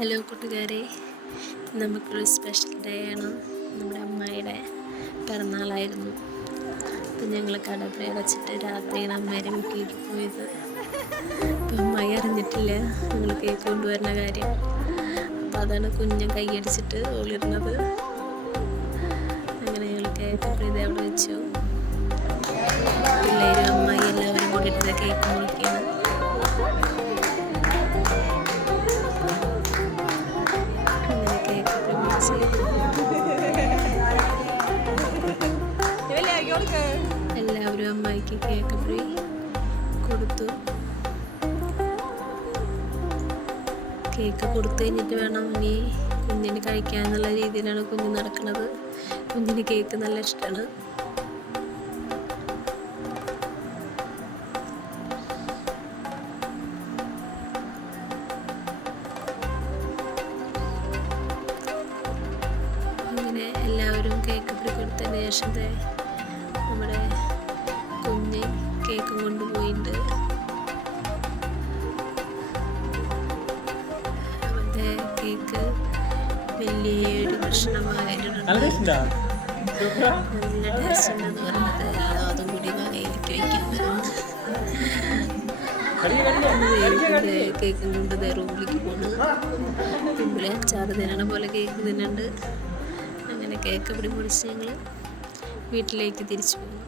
Hello കൂട്ടുകാരെ, നമുക്കൊരു special day ആണ്. നമ്മുടെ അമ്മായിയുടെ പിറന്നാളായിരുന്നു. അപ്പം ഞങ്ങൾ കടപ്പുര അടച്ചിട്ട് രാത്രിയാണ് അമ്മേരെ വീട്ടിലേക്ക് പോയത്. അപ്പം അമ്മായി അറിഞ്ഞിട്ടില്ല ഞങ്ങൾ കേക്ക് കൊണ്ടുവരുന്ന കാര്യം. അപ്പം അതാണ് കുഞ്ഞൻ കൈയടിച്ചിട്ട് ഓളിരുന്നത്. അങ്ങനെ ഞങ്ങൾ കേക്ക് ഇത് അവിടെ വെച്ചു. പിള്ളേരും അമ്മായി എല്ലാവരും കൂടിയിട്ട് കേക്ക് മുറിക്കുകയാണ്. എല്ലാവരും അമ്മായിക്ക് കേക്ക് ഫ്രീ കൊടുത്തു. കേക്ക് കൊടുത്തു കഴിഞ്ഞിട്ട് വേണം ഇനി കുഞ്ഞിന് കഴിക്കാന്നുള്ള രീതിയിലാണ് കുഞ്ഞ് നടക്കുന്നത്. കുഞ്ഞിന് കേക്ക് നല്ല ഇഷ്ടമാണ്. അങ്ങനെ എല്ലാവരും കേക്ക് ഫ്രീ കൊടുത്തതിന് ശേഷം നമ്മുടെ കുഞ്ഞ് കേക്ക് കൊണ്ടുപോയിട്ടുണ്ട്. അവൻ്റെ കേക്ക് വലിയൊരു കഷ്ണമായിട്ടുണ്ട്. നല്ല ടേസ്റ്റ് ഉണ്ടെന്ന് പറഞ്ഞത് എല്ലാതും കൂടി വകയിലേക്ക് വയ്ക്കുന്നത്. കേക്കും കൊണ്ട് റൂമിലേക്ക് പോണ്. മുമ്പിലെ അച്ചാറ് തിന്നണ പോലെ കേക്ക് തിന്നുന്നുണ്ട്. അങ്ങനെ കേക്ക് ഇവിടെ മുറിച്ച് ഞങ്ങൾ വീട്ടിലേക്ക് തിരിച്ചു പോകും.